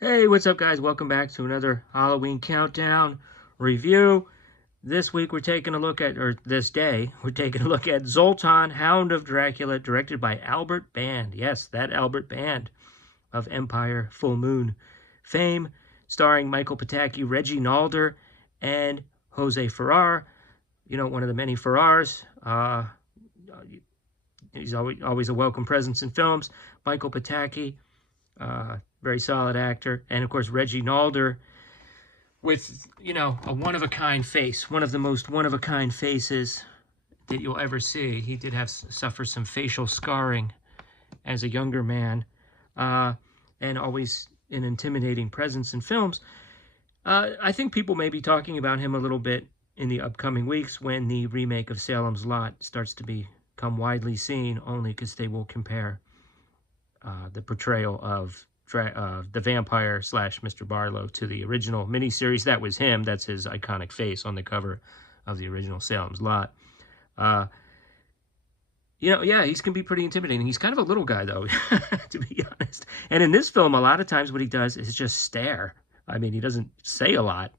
Hey, what's up, guys? Welcome back to another Halloween Countdown review. This week we're taking a look at, or this day, we're taking a look at Zoltan, Hound of Dracula, directed by Albert Band. Yes, that Albert Band of Empire Full Moon fame, starring Michael Pataki, Reggie Nalder, and Jose Ferrer. You know, one of the many Ferrars. He's always a welcome presence in films. Michael Pataki, very solid actor. And, of course, Reggie Nalder with, you know, a one-of-a-kind face. One of the most one-of-a-kind faces that you'll ever see. He did suffer some facial scarring as a younger man. And always an intimidating presence in films. I think people may be talking about him a little bit in the upcoming weeks when the remake of Salem's Lot starts to become widely seen, only because they will compare the portrayal of the vampire / Mr. Barlow to the original miniseries. That was him. That's his iconic face on the cover of the original Salem's Lot. You know, yeah, he's going to be pretty intimidating. He's kind of a little guy, though, to be honest. And in this film, a lot of times what he does is just stare. I mean, he doesn't say a lot.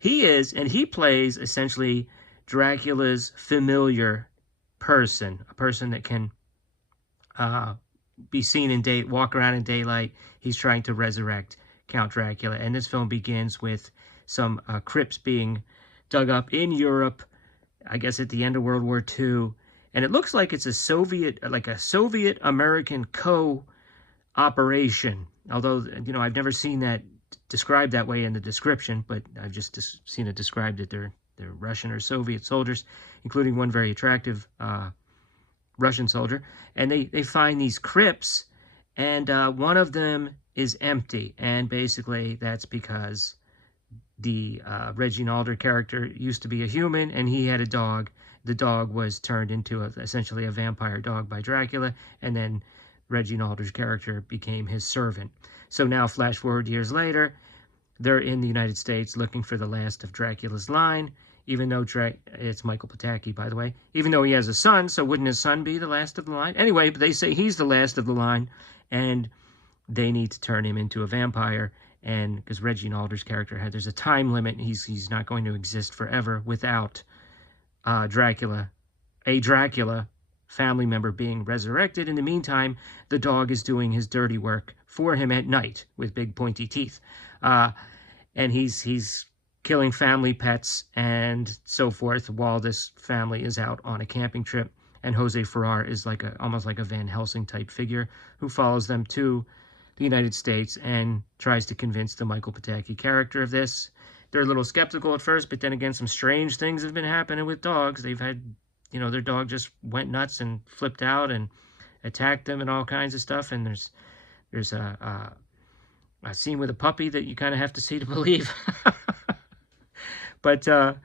He plays essentially Dracula's familiar person, a person that can be seen walk around in daylight. He's trying to resurrect Count Dracula. And this film begins with some crypts being dug up in Europe, I guess at the end of World War II. And it looks like it's a Soviet-American co-operation. Although, you know, I've never seen that described that way in the description, but I've just seen it described that they're Russian or Soviet soldiers, including one very attractive Russian soldier. And they find these crypts, and one of them is empty. And basically that's because the Reggie Nalder character used to be a human, and he had a dog. The dog was turned into essentially a vampire dog by Dracula, and then Reggie Nalder's character became his servant. So now, flash forward years later, they're in the United States looking for the last of Dracula's line, even though it's Michael Pataki, by the way, even though he has a son, so wouldn't his son be the last of the line? Anyway, they say he's the last of the line, and they need to turn him into a vampire, and because Reggie Nalder's character there's a time limit, he's not going to exist forever without Dracula family member being resurrected. In the meantime, the dog is doing his dirty work for him at night with big pointy teeth. And he's killing family pets and so forth while this family is out on a camping trip. And Jose Ferrer is almost like a Van Helsing type figure who follows them to the United States and tries to convince the Michael Pataki character of this. They're a little skeptical at first, but then again, some strange things have been happening with dogs. They've had, you know, their dog just went nuts and flipped out and attacked them and all kinds of stuff. And there's a scene with a puppy that you kind of have to see to believe. But and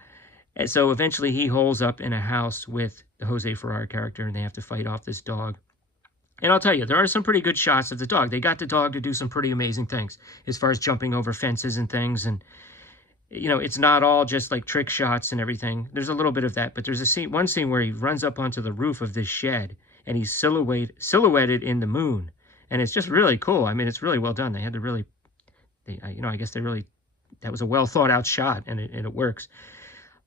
so eventually he holes up in a house with the Jose Ferrer character, and they have to fight off this dog. And I'll tell you, there are some pretty good shots of the dog. They got the dog to do some pretty amazing things as far as jumping over fences and things. And you know, it's not all just like trick shots and everything. There's a little bit of that, but there's one scene where he runs up onto the roof of this shed, and he's silhouetted in the moon, and it's just really cool. I mean, it's really well done. They had to really, you know, I guess that was a well thought out shot, and it works.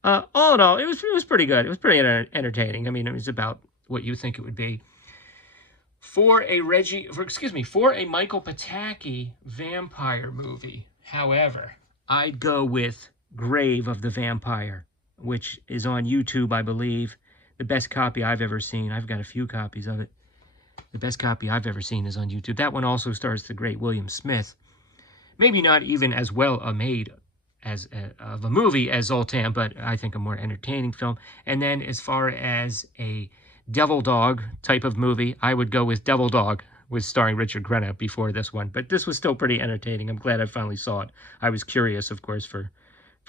All in all, it was pretty good. It was pretty entertaining. I mean, it was about what you think it would be for a Michael Pataki vampire movie. However, I'd go with Grave of the Vampire, which is on YouTube, I believe. The best copy I've ever seen. I've got a few copies of it. The best copy I've ever seen is on YouTube. That one also stars the great William Smith. Maybe not even as well made of a movie as Zoltan, but I think a more entertaining film. And then as far as a Devil Dog type of movie, I would go with Devil Dog, was starring Richard Crenna before this one. But this was still pretty entertaining. I'm glad I finally saw it. I was curious, of course, for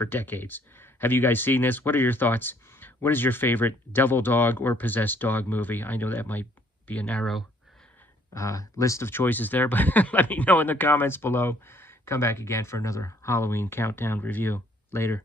decades. Have you guys seen this? What are your thoughts? What is your favorite Devil Dog or Possessed Dog movie? I know that might be a narrow list of choices there, but let me know in the comments below. Come back again for another Halloween Countdown review. Later.